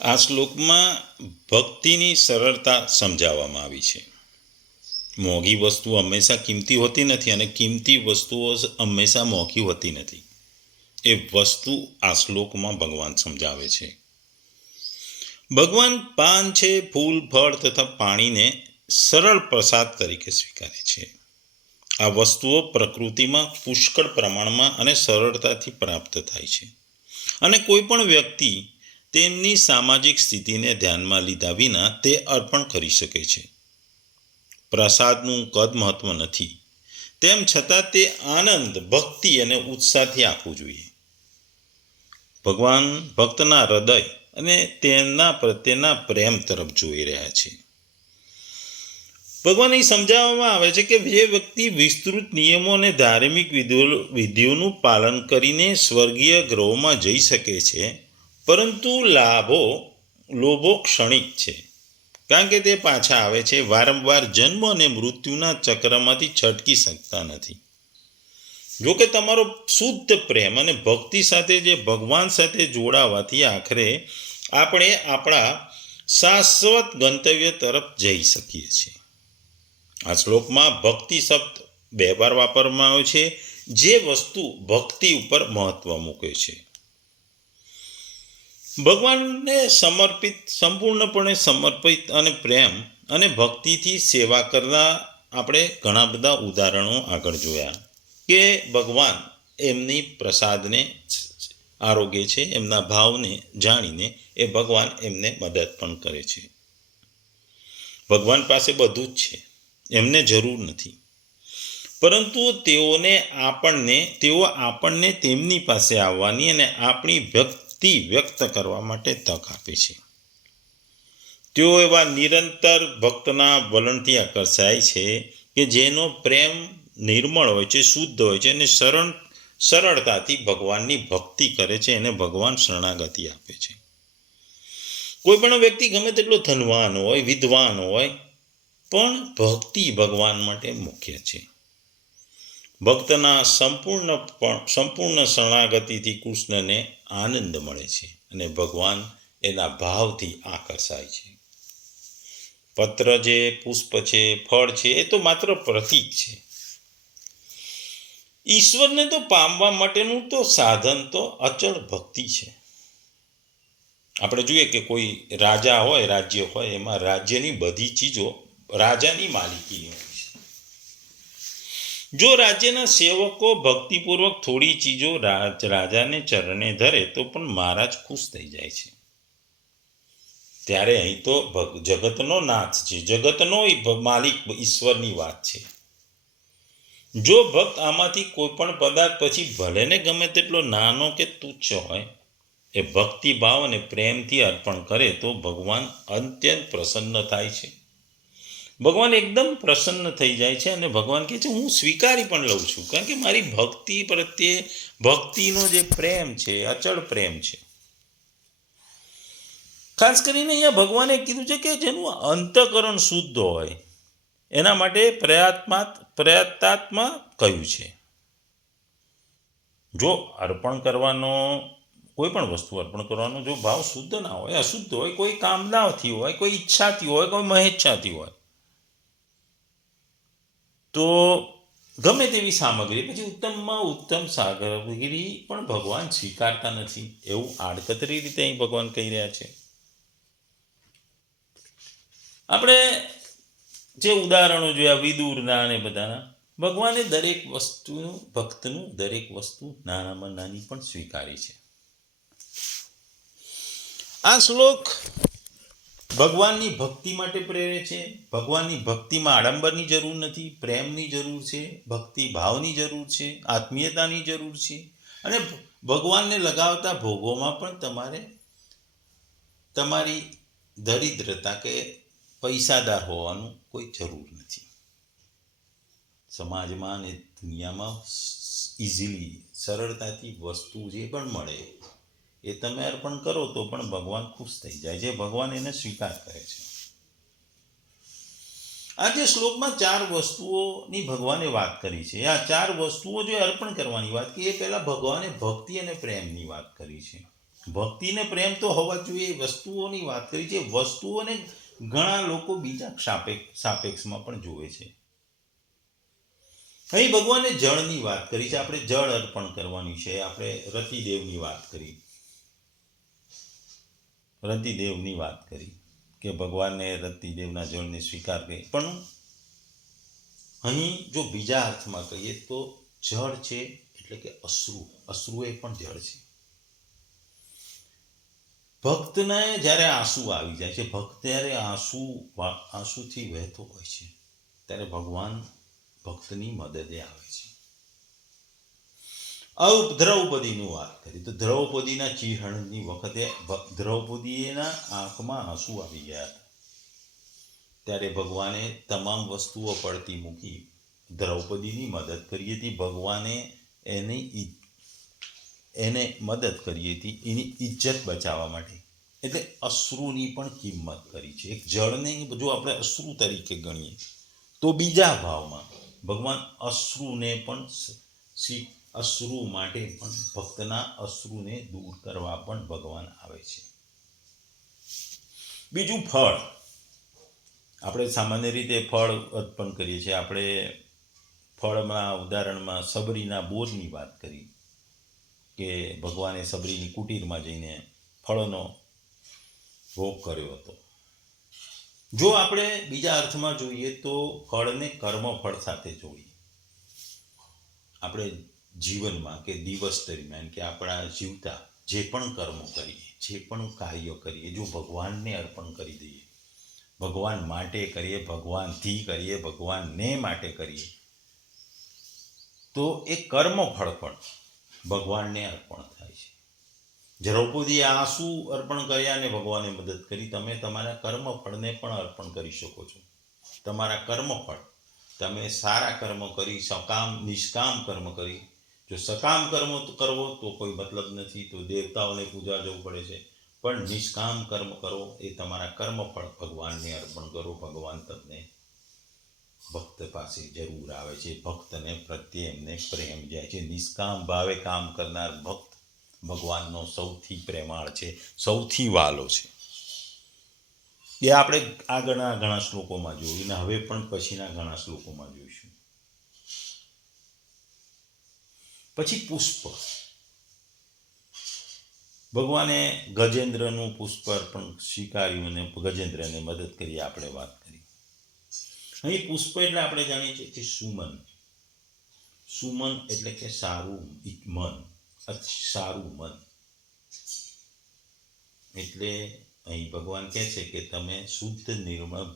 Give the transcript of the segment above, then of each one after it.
આ શ્લોકમાં ભક્તિની સરળતા સમજાવવામાં આવી છે. મોંઘી વસ્તુ હંમેશા કિંમતી હોતી નથી અને કિંમતી વસ્તુઓ હંમેશા મોંઘી હોતી નથી. એ વસ્તુ આ શ્લોકમાં ભગવાન સમજાવે છે. ભગવાન પાન છે, ફૂલ, ફળ તથા પાણીને સરળ પ્રસાદ તરીકે સ્વીકારે છે. આ વસ્તુઓ પ્રકૃતિમાં પુષ્કળ પ્રમાણમાં અને સરળતાથી પ્રાપ્ત થાય છે અને કોઈ પણ વ્યક્તિ તેમની સામાજિક સ્થિતિને ધ્યાનમાં લીધા વિના તે અર્પણ કરી શકે છે. પ્રસાદનું કદ મહત્વ નથી, તેમ છતાં તે આનંદ, ભક્તિ અને ઉત્સાહથી આપવું જોઈએ. ભગવાન ભક્તના હૃદય અને તેમના પ્રત્યેના પ્રેમ તરફ જોઈ રહ્યા છે. ભગવાન એ સમજાવવામાં આવે છે કે જે વ્યક્તિ વિસ્તૃત નિયમો અને ધાર્મિક વિધિઓનું પાલન કરીને સ્વર્ગીય ગ્રહોમાં જઈ શકે છે, પરંતુ લોભો ક્ષણિક છે, કારણ કે તે પાછા આવે છે. વારંવાર જન્મ અને મૃત્યુના ચક્રમાંથી છટકી શકતા નથી. જો કે તમારો શુદ્ધ પ્રેમ અને ભક્તિ સાથે જે ભગવાન સાથે જોડાવાથી આખરે આપણે આપણા શાશ્વત ગંતવ્ય તરફ જઈ શકીએ છીએ. આ શ્લોકમાં ભક્તિ શબ્દ બે વાર વાપરવામાં આવ્યો છે, જે વસ્તુ ભક્તિ ઉપર મહત્વ મૂકે છે. ભગવાનને સંપૂર્ણપણે સમર્પિત અને પ્રેમ અને ભક્તિથી સેવા કરતા આપણે ઘણા બધા ઉદાહરણો આગળ જોયા કે ભગવાન એમની પ્રસાદને આરોગે છે, એમના ભાવને જાણીને એ ભગવાન એમને મદદ પણ કરે છે. ભગવાન પાસે બધું જ છે, એમને જરૂર નથી, પરંતુ તેઓ આપણને તેમની પાસે આવવાની અને આપણી ભક્તિ વ્યક્ત કરવા માટે તક આપે છે. તેઓ એવા નિરંતર ભક્તના વલણથી આકર્ષાય છે કે જેનો પ્રેમ નિર્મળ હોય છે, શુદ્ધ હોય છે અને સરળતાથી ભગવાનની ભક્તિ કરે છે અને ભગવાન શરણાગતિ આપે છે. કોઈ પણ વ્યક્તિ ગમે તેટલો ધનવાન હોય, વિદ્વાન હોય, પણ ભક્તિ ભગવાન માટે મુખ્ય છે. ભક્તના સંપૂર્ણ શરણાગતિથી કૃષ્ણને આનંદ મળે છે અને ભગવાન એના ભાવથી આકર્ષાય છે. પત્ર છે, પુષ્પ છે, ફળ છે, એ તો માત્ર પ્રતીક છે. ઈશ્વરને તો પામવા માટેનું તો સાધન તો અચળ ભક્તિ છે. આપણે જોઈએ કે કોઈ રાજા હોય, રાજ્ય હોય, એમાં રાજ્યની બધી ચીજો રાજાની માલિકીની હોય છે. જો રાજ્યના સેવકો ભક્તિપૂર્વક થોડી ચીજો રાજાને ચરણે ધરે તો પણ મહારાજ ખુશ થઈ જાય છે. ત્યારે અહીં તો જગતનો નાથ છે, જગતનો માલિક ઈશ્વરની વાત છે. જો ભક્ત આમાંથી કોઈ પણ પદાર્થ પછી ભલે ને ગમે તેટલો નાનો કે તુચ્છ હોય, એ ભક્તિભાવ અને પ્રેમથી અર્પણ કરે તો ભગવાન અત્યંત પ્રસન્ન થાય છે. ભગવાન એકદમ પ્રસન્ન થઈ જાય છે અને ભગવાન કહે છે હું સ્વીકારી પણ લઉં છું, કારણ કે મારી ભક્તિ પ્રત્યે ભક્તિનો જે પ્રેમ છે, અચળ પ્રેમ છે. ખાસ કરીને અહીંયા ભગવાને કીધું છે કે જેનું અંતઃકરણ શુદ્ધ હોય એના માટે પ્રયત્નાત્મક કહ્યું છે. જો અર્પણ કરવાનો કોઈ પણ વસ્તુ અર્પણ કરવાનો જો ભાવ શુદ્ધ ના હોય, અશુદ્ધ હોય, કોઈ કામનાથી હોય, કોઈ ઈચ્છાથી હોય, કોઈ મહેચ્છાથી હોય, તો ગમે તેવી સામગ્રી પછી ઉત્તમમાં ઉત્તમ સામગ્રી પણ ભગવાન સ્વીકારતા નથી, એવું આડકતરી રીતે અહીં ભગવાન કહી રહ્યા છે. આપણે જે ઉદાહરણો જોયા વિદુરના અને બધાના, ભગવાને દરેક વસ્તુનું ભક્તનું દરેક વસ્તુ નાનામાં નાની પણ સ્વીકારી છે. આ શ્લોક ભગવાનની ભક્તિ માટે પ્રેરે છે. ભગવાનની ભક્તિમાં આડંબરની જરૂર નથી, પ્રેમની જરૂર છે, ભક્તિ ભાવની જરૂર છે, આત્મીયતાની જરૂર છે અને ભગવાનને લગાવતા ભોગોમાં પણ તમારે તમારી દરિદ્રતા કે પૈસાદાર હોવાનું કોઈ જરૂર નથી. સમાજમાં અને દુનિયામાં ઇઝીલી સરળતાથી વસ્તુ જે પણ મળે એ તમે અર્પણ કરો તો પણ ભગવાન ખુશ થઈ જાય છે, ભગવાન એને સ્વીકાર કરે છે. આ જે શ્લોકમાં 4 વસ્તુઓની ભગવાને વાત કરી છે, આ 4 વસ્તુઓ જે અર્પણ કરવાની વાત કરી, એ પહેલા ભગવાને ભક્તિ અને પ્રેમની વાત કરી છે. ભક્તિને પ્રેમ તો હોવા જોઈએ. વસ્તુઓની વાત કરી છે. વસ્તુઓને ઘણા લોકો બીજા સાપેક્ષમાં પણ જોવે છે. અહીં ભગવાને જળની વાત કરી છે. આપણે જળ અર્પણ કરવાની છે. આપણે રતિદેવની વાત કરી. રતિદેવની વાત કરી કે ભગવાનને રતિદેવના જળને સ્વીકાર કરી. પણ અહીં જો બીજા અર્થમાં કહીએ તો જળ છે એટલે કે અશ્રુ એ પણ જળ છે. ભક્તને જ્યારે આંસુ આવી જાય છે, ભક્ત ત્યારે આંસુથી વહેતો હોય છે, ત્યારે ભગવાન ભક્તની મદદે આવે છે. દ્રૌપદીની વાત કરી તો દ્રૌપદીના ચિહ્નની વખતે દ્રૌપદીના આંખમાં આંસુ આવી ગયા હતા. ત્યારે ભગવાને તમામ વસ્તુઓ પડતી મૂકી દ્રૌપદીની મદદ કરી હતી. ભગવાને એને મદદ કરી હતી એની ઇજ્જત બચાવવા માટે. એટલે અશ્રુની પણ કિંમત કરી છે. એક જળને જો આપણે અશ્રુ તરીકે ગણીએ તો બીજા ભાવમાં ભગવાન અશ્રુને પણ અશ્રુ માટે પણ ભક્તના અશ્રુને દૂર કરવા પણ ભગવાન આવે છે. બીજું ફળ. આપણે સામાન્ય રીતે ફળ અર્પણ કરીએ છીએ. આપણે ફળના ઉદાહરણમાં સબરીના બોરની વાત કરી કે ભગવાને સબરીની કુટીરમાં જઈને ફળનો ભોગ કર્યો હતો. જો આપણે બીજા અર્થમાં જોઈએ તો ફળને કર્મફળ સાથે જોડીએ. આપણે જીવનમાં કે દિવસ દરમિયાન કે આપણા જીવતા જે પણ કર્મો કરીએ, જે પણ કાર્યો કરીએ, જો ભગવાનને અર્પણ કરી દઈએ, ભગવાન માટે કરીએ, ભગવાનથી કરીએ, ભગવાનને માટે કરીએ, તો એ કર્મફળ પણ ભગવાનને અર્પણ થાય છે. દ્રૌપદીએ આંસુ અર્પણ કર્યા અને ભગવાને મદદ કરી. તમે તમારા કર્મફળને પણ અર્પણ કરી શકો છો. તમારા કર્મફળ, તમે સારા કર્મ કરી, નિષ્કામ કર્મ કરી. જો સકામ કર્મ કરવો તો કોઈ મતલબ નથી, તો દેવતાઓને પૂજા જવું પડે છે. પણ નિષ્કામ કર્મ કરો, એ તમારા કર્મફળ ભગવાનને અર્પણ કરો. ભગવાન તમને ભક્ત પાસે જરૂર આવે છે. ભક્તને પ્રત્યે એમને પ્રેમ જાય છે. નિષ્કામ ભાવે કામ કરનાર ભક્ત ભગવાનનો સૌથી પ્રેમાળ છે, સૌથી વાલો છે. એ આપણે આગળના ઘણા શ્લોકોમાં જોયું ને હવે પણ પછીના ઘણા શ્લોકોમાં જોઈશું. પછી પુષ્પ. ભગવાને ગજેન્દ્રનું પુષ્પ પણ સ્વીકાર્યું અને ગજેન્દ્રને મદદ કરી. આપણે વાત કરી. અહીં પુષ્પ એટલે આપણે જાણીએ છીએ કે સુમન. સુમન એટલે કે સારું મન, સારું મન. એટલે અહીં ભગવાન કહે છે કે તમે શુદ્ધ નિર્મળ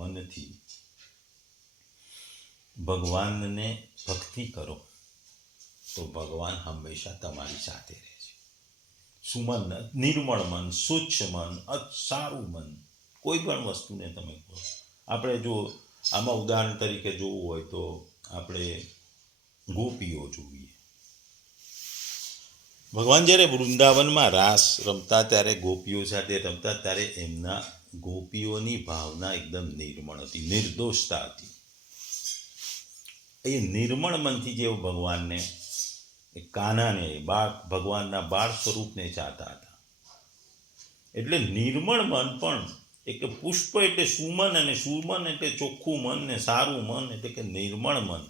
મનથી ભગવાનને ભક્તિ કરો તો ભગવાન હંમેશા તમારી સાથે રહે છે. સુમન, નિર્મળ મન, સ્વચ્છ મન, સારું મન, કોઈ પણ વસ્તુને તમે કહો. આપણે જો આમાં ઉદાહરણ તરીકે જોવું હોય તો આપણે ગોપીઓ જોઈએ. ભગવાન જ્યારે વૃંદાવનમાં રાસ રમતા, ત્યારે ગોપીઓ સાથે રમતા, ત્યારે એમના ગોપીઓની ભાવના એકદમ નિર્મળ હતી, નિર્દોષતા હતી. એ નિર્મળ મનથી જેઓ ભગવાનને, કાનાને, ભગવાનના બાળ સ્વરૂપને ચાહતા હતા. એટલે નિર્મળ મન પણ એક પુષ્પ એટલે સુમન, અને સુમન એટલે ચોખ્ખું મન, ને સારું મન એટલે કે નિર્મળ મન,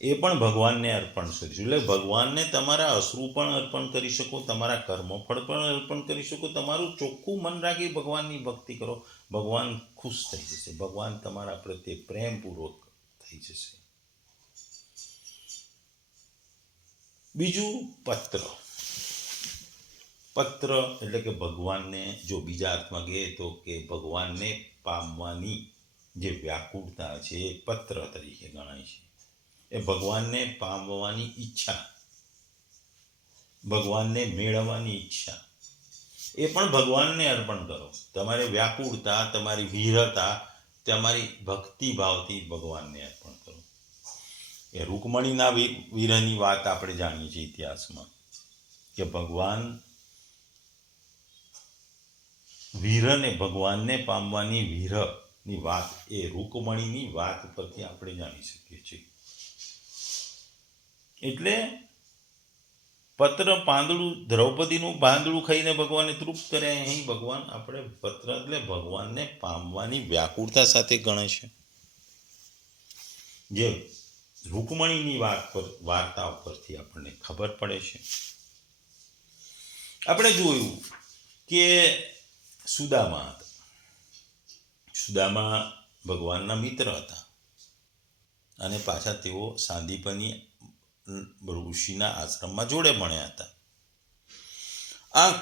એ પણ ભગવાનને અર્પણ કરીશું. એટલે ભગવાનને તમારા અશ્રુ પણ અર્પણ કરી શકો, તમારા કર્મફળ પણ અર્પણ કરી શકો. તમારું ચોખ્ખું મન રાખી ભગવાનની ભક્તિ કરો, ભગવાન ખુશ થઈ જશે. ભગવાન તમારા પ્રત્યે પ્રેમપૂર્વક થઈ જશે. બીજું પત્ર. પત્ર એટલે કે ભગવાનને, જો બીજા અર્થમાં કહીએ તો કે ભગવાનને પામવાની જે વ્યાકુળતા છે એ પત્ર તરીકે ગણાય છે. એ ભગવાનને પામવાની ઈચ્છા, ભગવાનને મેળવવાની ઈચ્છા, એ પણ ભગવાનને અર્પણ કરો. તમારી વ્યાકુળતા, તમારી વીરતા, તમારી ભક્તિભાવથી ભગવાનને અર્પણ કરો. એ રૂકમણીના વીરની વાત આપણે જાણીએ છીએ ઇતિહાસમાં કે ભગવાન વીરને, ભગવાનને પામવાની વીરની વાત એ રૂકમણીની વાત પરથી આપણે જાણી શકીએ છીએ. એટલે પત્ર પાંદડું દ્રૌપદીનું પાંદડું ખાઈને ભગવાનને તૃપ્ત કરે, અહીં ભગવાન આપણે પત્ર એટલે ભગવાનને પામવાની વ્યાકુળતા સાથે ગણે છે. જે રૂકમણીની વાર્તાઓ પરથી આપણને ખબર પડે છે. આપણે જોયું કે સુદામા હતા. સુદામા ભગવાનના મિત્ર હતા અને પાછા તેઓ સાંદીપની ઋષિના આશ્રમમાં જોડે ભણ્યા હતા. આ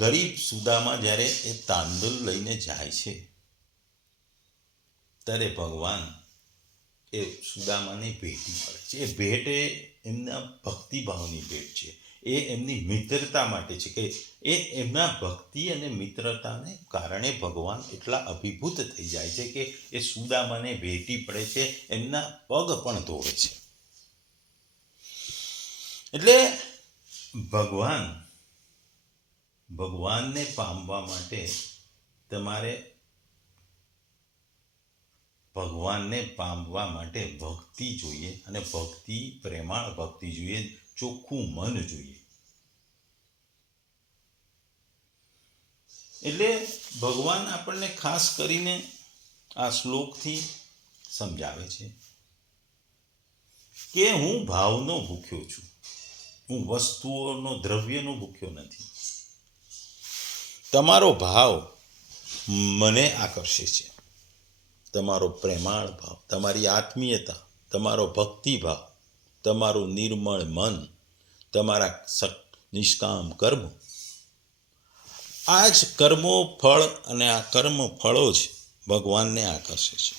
ગરીબ સુદામા જ્યારે એ તાંડુલ લઈને જાય છે ત્યારે ભગવાન એ સુદામાને ભેટી પડે છે. એ ભેટ એ એમના ભક્તિભાવની ભેટ છે. એ એમની મિત્રતા માટે છે કે એ એમના ભક્તિ અને મિત્રતાને કારણે ભગવાન એટલા અભિભૂત થઈ જાય છે કે એ સુદામાને ભેટી પડે છે, એમના પગ પણ ધોવે છે. એટલે ભગવાનને પામવા માટે ભક્તિ જોઈએ, અને ભક્તિ પ્રેમાળ ભક્તિ જોઈએ, ચોખ્ખું મન જોઈએ. એટલે ભગવાન આપણને ખાસ કરીને આ શ્લોકથી સમજાવે છે કે હું ભાવનો ભૂખ્યો છું, હું વસ્તુઓનો દ્રવ્યનો ભૂખ્યો નથી. તમારો ભાવ મને આકર્ષે છે. તમારો પ્રેમાળ ભાવ, તમારી આત્મીયતા, તમારો ભક્તિભાવ, તમારું નિર્મળ મન, તમારા નિષ્કામ કર્મ, આ જ કર્મો ફળ અને આ કર્મ ફળો જ ભગવાનને આકર્ષે છે.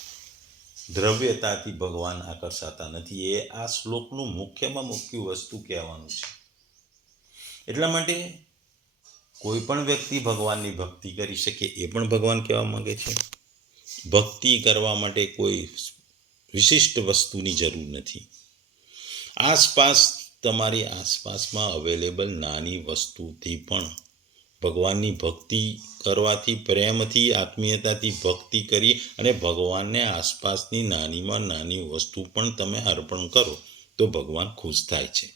દ્રવ્યતાથી ભગવાન આકર્ષાતા નથી. એ આ શ્લોકનું મુખ્યમાં મુખ્ય વસ્તુ કહેવાનું છે. એટલા માટે કોઈ પણ વ્યક્તિ ભગવાનની ભક્તિ કરી શકે, એ પણ ભગવાન કહેવા માંગે છે. ભક્તિ કરવા માટે કોઈ વિશિષ્ટ વસ્તુની જરૂર નથી. તમારી આસપાસમાં અવેલેબલ નાની વસ્તુથી પણ ભગવાનની ભક્તિ કરવાથી, પ્રેમથી, આત્મીયતાથી ભક્તિ કરી અને ભગવાનને આસપાસની નાનીમાં નાની વસ્તુ પણ તમે અર્પણ કરો તો ભગવાન ખુશ થાય છે.